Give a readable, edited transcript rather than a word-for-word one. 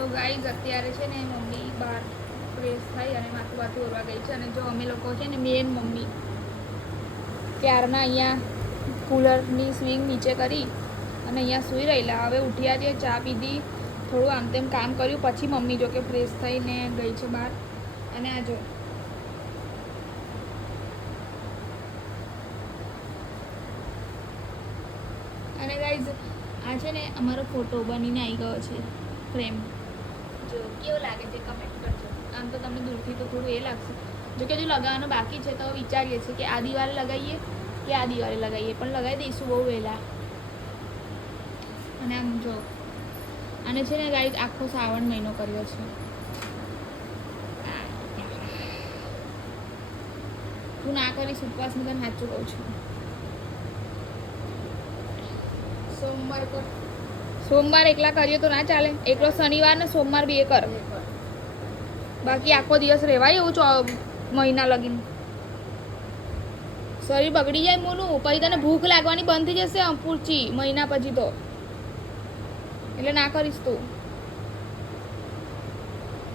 તો ગાઈઝ અત્યારે છે ને મમ્મી બહાર ફ્રેશ થઈ અને માથું બાથું ઓરવા ગઈ છે. અને જો અમે લોકો છે ને મેન મમ્મી ત્યારના અહીંયા કુલરની સ્વિંગ નીચે કરી અને અહીંયા સૂઈ રહેલા. હવે ઉઠ્યા છે, ચા પીધી, થોડું આમ તેમ કામ કર્યું, પછી મમ્મી જો કે ફ્રેશ થઈને ગઈ છે બહાર. અને આ જો અને ગાઈઝ આ છે ને અમારો ફોટો બનીને આવી ગયો છે ફ્રેમ. જો કેવો લાગે છે કમેન્ટ કરજો. આમ તો તમને દૂરથી તો થોડું એ લાગશે, જો કે હજુ લગાવવાનું બાકી છે. તો વિચારીએ છીએ કે આ દિવાલે લગાવીએ કે આ દિવાલે લગાવીએ, પણ લગાવી દઈશું બહુ વહેલા. અને આમ જો આને છે ને ગાઈઝ આખો શ્રાવણ મહિનો કર્યો છે. તું ના કરીશ ઉપવાસ, હું તને સાચું કહું છું. સોમવાર એકલા કરીએ તો ના ચાલે. એકલો શનિવાર ને સોમવાર બી એ કર, બાકી આખો દિવસ રહેવાય એવું મહિના લગીન. શરીર બગડી જાય મોનું, પછી તને ભૂખ લાગવાની બંધ થઈ જશે પૂરતી મહિના પછી તો. એટલે ના કરીશ તું.